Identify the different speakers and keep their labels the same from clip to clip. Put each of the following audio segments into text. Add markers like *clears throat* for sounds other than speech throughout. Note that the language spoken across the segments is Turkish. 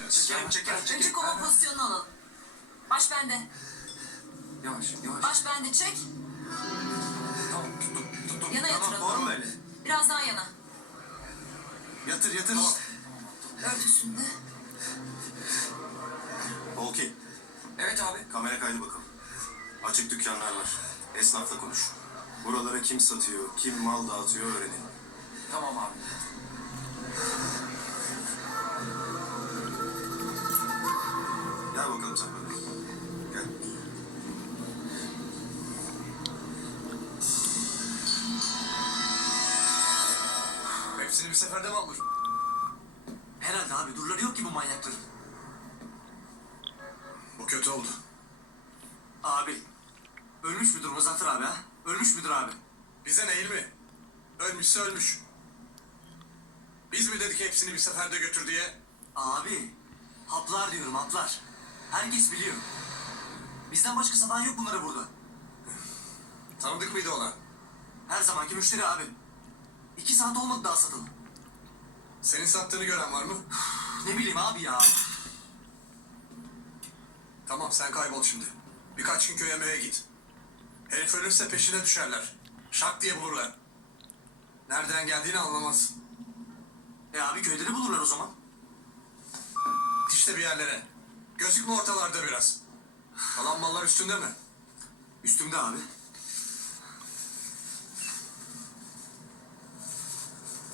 Speaker 1: biraz.
Speaker 2: Çekelim, çekelim,
Speaker 3: Önce
Speaker 2: çekelim.
Speaker 3: kova pozisyonunu alalım. Baş bende.
Speaker 2: Yavaş, yavaş.
Speaker 3: Baş bende. Çek.
Speaker 2: Tamam, tuttum, tuttum.
Speaker 3: Yana
Speaker 2: tamam,
Speaker 3: yatıralım.
Speaker 2: doğru mu öyle?
Speaker 3: Biraz daha yana.
Speaker 2: Yatır, yatır.
Speaker 3: Örtüsünde.
Speaker 4: Okey.
Speaker 2: Evet abi.
Speaker 4: Kamera kaydı bakalım. Açık dükkanlar var. Esnafla konuş. Buralara kim satıyor, kim mal dağıtıyor öğrenin.
Speaker 2: Tamam abi.
Speaker 4: Gel bakalım sen böyle. Gel.
Speaker 2: Hepsini bir seferde mi alır?
Speaker 1: Herhalde abi durları yok ki bu manyakların.
Speaker 2: Bu kötü oldu.
Speaker 1: Abi. Ölmüş müdür Muzaffer abi ha? Ölmüş müdür abi?
Speaker 2: Bize ne mi? Ölmüşse ölmüş. Biz mi dedik hepsini bir seferde götür diye?
Speaker 1: Abi. Haplar diyorum haplar. Herkes biliyor. Bizden başka satan yok bunları burada.
Speaker 2: Tanıdık mıydı ona?
Speaker 1: Her zamanki müşteri abi. İki saat olmadı daha satılı.
Speaker 2: Senin sattığını gören var mı?
Speaker 1: Ne bileyim abi ya.
Speaker 2: Tamam sen kaybol şimdi. Birkaç gün köye möye git. Herif ölürse peşine düşerler. Şak diye bulurlar. Nereden geldiğini anlamaz.
Speaker 1: E abi köyleri bulurlar o zaman.
Speaker 2: İşte bir yerlere. Gözükme ortalarda biraz. Kalan mallar üstünde mi?
Speaker 1: Üstümde abi.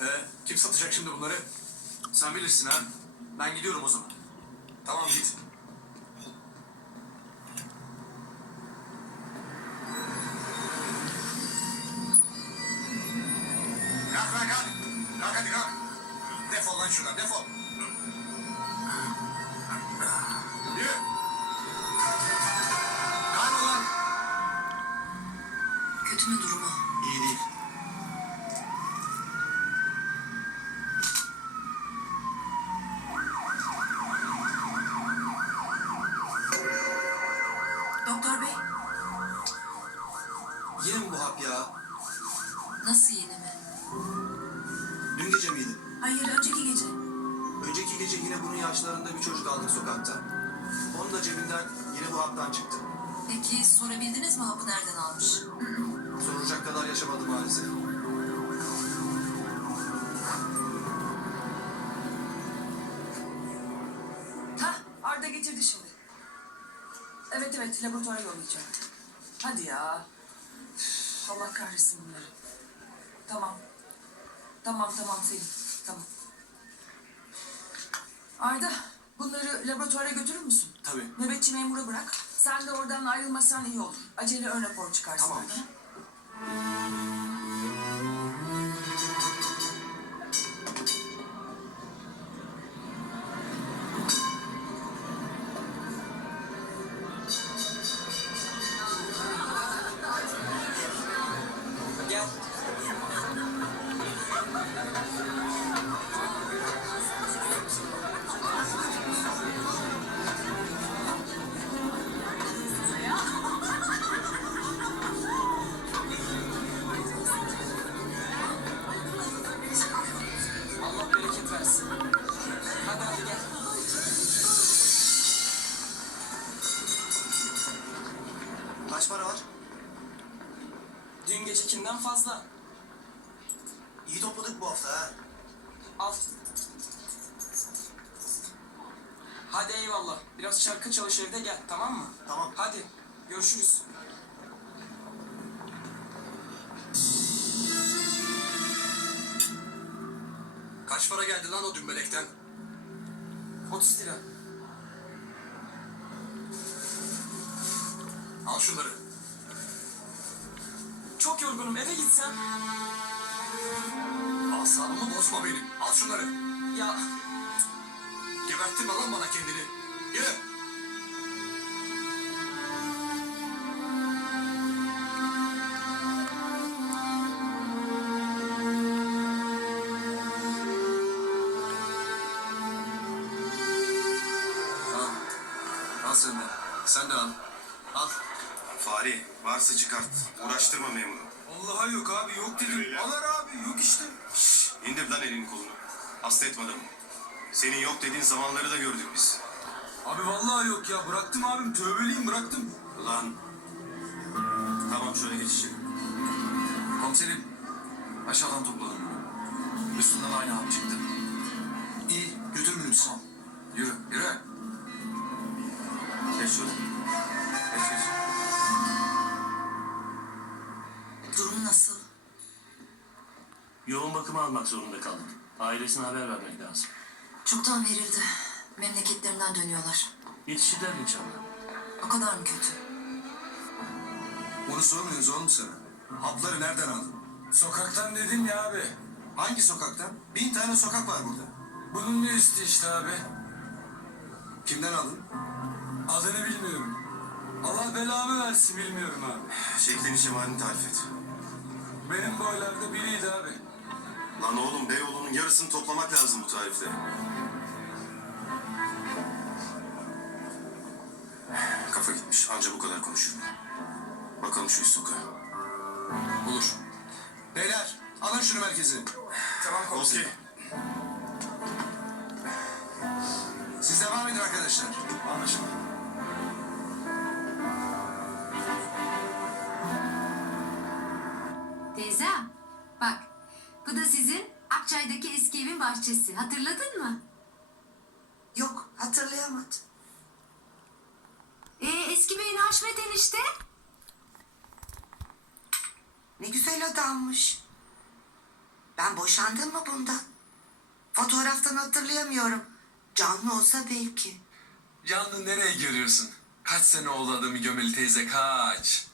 Speaker 2: Ee, kim satacak şimdi bunları?
Speaker 1: Sen bilirsin abi. Ben gidiyorum o zaman.
Speaker 2: Tamam git. Kalk lan kalk. Kalk hadi kalk. Defol lan şuradan defol.
Speaker 3: Kötü mü durumu?
Speaker 1: İyi değil.
Speaker 3: Doktor bey.
Speaker 5: Yine mi bu hap ya?
Speaker 3: Nasıl yeni mi?
Speaker 5: Dün gece miydi?
Speaker 3: Hayır önceki gece.
Speaker 5: Önceki gece yine bunun yaşlarında bir çocuk aldık sokakta. Onun da cebinden yine bu haptan çıktı.
Speaker 3: Peki sorabildiniz mi hapı nereden almış? *clears throat*
Speaker 5: Soracak kadar yaşamadı maalesef.
Speaker 6: Hah, Arda getirdi şimdi. Evet evet, laboratuvara yollayacağım. Hadi ya. Üf, Allah kahretsin bunları. Tamam. Tamam tamam Selim. Arda, bunları laboratuvara götürür müsün?
Speaker 1: Tabii.
Speaker 6: Nöbetçi memura bırak. Sen de oradan ayrılmasan iyi olur. Acele ön rapor çıkarsın.
Speaker 1: Tamam.
Speaker 6: Hı?
Speaker 1: Al. Hadi eyvallah. Biraz şarkı çalış evde gel tamam mı?
Speaker 5: Tamam.
Speaker 1: Hadi görüşürüz.
Speaker 2: Kaç para geldi lan o dümbelekten?
Speaker 1: 30 lira.
Speaker 2: Al şunları.
Speaker 1: Çok yorgunum eve gitsem.
Speaker 2: Asabımı bozma benim. Al şunları.
Speaker 1: Ya
Speaker 2: Geberttirme lan bana kendini. Yürü.
Speaker 5: Al. Al sen de. Sen de al. Al.
Speaker 4: Fahri, varsa çıkart. Uğraştırma memuru.
Speaker 5: Vallahi yok abi yok dedim. Alar abi yok işte.
Speaker 4: Lan elini kolunu. Hasta etme adamı. Senin yok dediğin zamanları da gördük biz.
Speaker 5: Abi vallahi yok ya. Bıraktım abim. Tövbeliyim bıraktım.
Speaker 4: Ulan. Tamam şöyle geç içeri.
Speaker 5: Komiserim. Aşağıdan topladım. Üstünden aynı abi çıktı. İyi. Götür minibüsü. Tamam. Yürü. Yürü.
Speaker 4: Geç şöyle. Geç geç.
Speaker 3: Durum nasıl?
Speaker 7: Yoğun bakıma almak zorunda kaldık. Ailesine haber vermek lazım.
Speaker 3: Çoktan verildi. Memleketlerinden dönüyorlar.
Speaker 7: Yetişirler inşallah.
Speaker 3: O kadar mı kötü?
Speaker 5: Onu sormuyoruz oğlum sana. Hapları nereden aldın?
Speaker 8: Sokaktan dedim ya abi.
Speaker 5: Hangi sokaktan? Bin tane sokak var burada.
Speaker 8: Bunun bir üstü işte abi.
Speaker 5: Kimden aldın?
Speaker 8: Adını bilmiyorum. Allah belamı versin bilmiyorum abi.
Speaker 4: Şeklini şemalini tarif et.
Speaker 8: Benim boylarda biriydi abi.
Speaker 4: Lan oğlum Beyoğlu'nun yarısını toplamak lazım bu tarifte. Kafa gitmiş. Anca bu kadar konuşuyor. Bakalım şu sokağa.
Speaker 5: Olur. Beyler alın şunu merkeze. Tamam
Speaker 4: Okey.
Speaker 9: Bahçesi. Hatırladın mı?
Speaker 10: Yok hatırlayamadım.
Speaker 9: Ee, eski beyin Haşmet enişte.
Speaker 10: Ne güzel adammış. Ben boşandım mı bundan? Fotoğraftan hatırlayamıyorum. Canlı olsa belki.
Speaker 8: Canlı nereye görüyorsun? Kaç sene oldu adamı gömeli teyze kaç?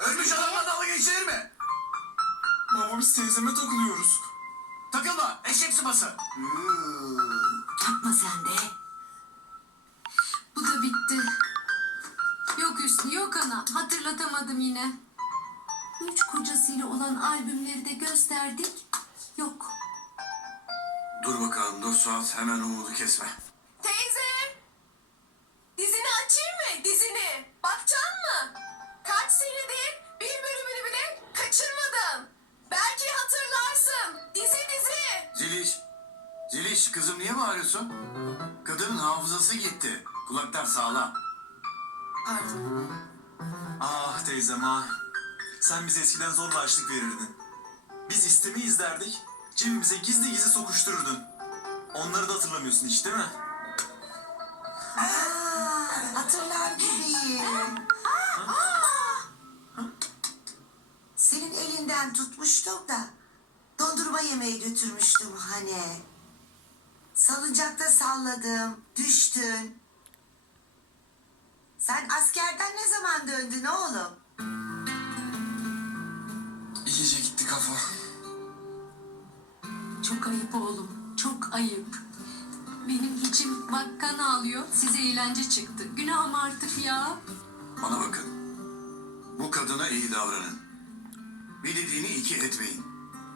Speaker 11: Ölmüş mi?
Speaker 8: Baba biz teyzeme takılıyoruz.
Speaker 11: Takılma. Eşek sıması.
Speaker 9: Yapma sen de. Bu da bitti. Yok Hüsnü yok ana. Hatırlatamadım yine. Üç kocasıyla olan albümleri de gösterdik. Yok.
Speaker 11: Dur bakalım dur Suat. Hemen umudu kesme. Kulaklar sağlam.
Speaker 3: Pardon.
Speaker 5: Ah teyzem ah. Sen bize eskiden zorla açlık verirdin. Biz istemi izlerdik. Cebimize gizli gizli sokuştururdun. Onları da hatırlamıyorsun hiç değil mi?
Speaker 10: Hatırlar gibiyim. Senin elinden tutmuştum da dondurma yemeye götürmüştüm hani. Salıncakta salladım, düştün. Sen askerden ne zaman döndün oğlum?
Speaker 8: İyice gitti kafa.
Speaker 9: Çok ayıp oğlum. Çok ayıp. Benim içim bak kan ağlıyor. Size eğlence çıktı. Günah mı artık ya?
Speaker 11: Bana bakın. Bu kadına iyi davranın. Bir dediğini iki etmeyin.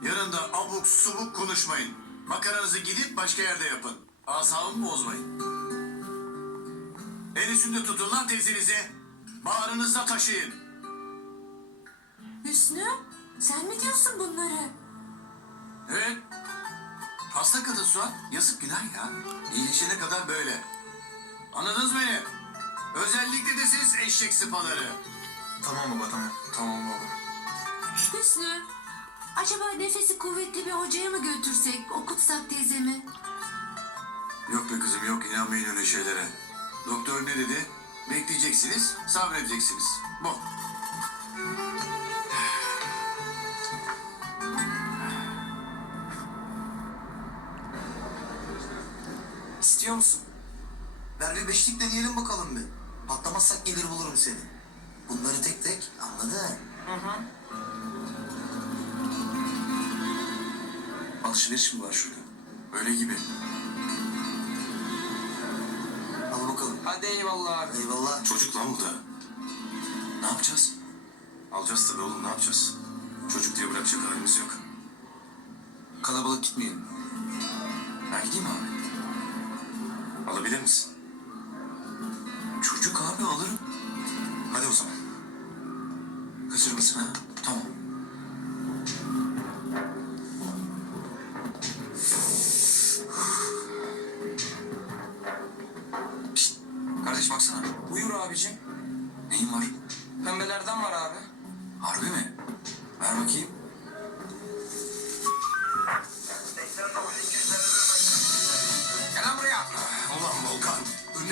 Speaker 11: Yarın da abuk subuk konuşmayın. Makaranızı gidip başka yerde yapın. Asabımı bozmayın. El üstünde tutun lan teyzenizi. Bağrınızda taşıyın.
Speaker 9: Hüsnü sen mi diyorsun bunları?
Speaker 11: Evet. Hasta kadın Suat. Yazık günah ya. İyileşene kadar böyle. Anladınız beni? Özellikle de siz eşek sıpaları.
Speaker 5: Tamam baba tamam.
Speaker 11: Tamam baba.
Speaker 9: Hüsnü acaba nefesi kuvvetli bir hocaya mı götürsek okutsak teyzemi?
Speaker 11: Yok be kızım yok inanmayın öyle şeylere. Doktor ne dedi? Bekleyeceksiniz, sabredeceksiniz. Bu.
Speaker 1: İstiyor musun? Ver bir beşlik deneyelim bakalım bir. Patlamazsak gelir bulurum seni. Bunları tek tek anladın. Alışveriş mi var şurada?
Speaker 11: Öyle gibi.
Speaker 8: Hadi eyvallah abi.
Speaker 1: Eyvallah.
Speaker 4: Çocuk lan bu da.
Speaker 11: Ne yapacağız?
Speaker 4: Alacağız tabii oğlum ne yapacağız? Çocuk diye bırakacak halimiz yok.
Speaker 5: Kalabalık gitmeyelim.
Speaker 11: Ben gideyim abi.
Speaker 4: Alabilir misin?
Speaker 11: Çocuk abi alırım.
Speaker 4: Hadi o zaman.
Speaker 11: Kaçırmasın ha. Tamam.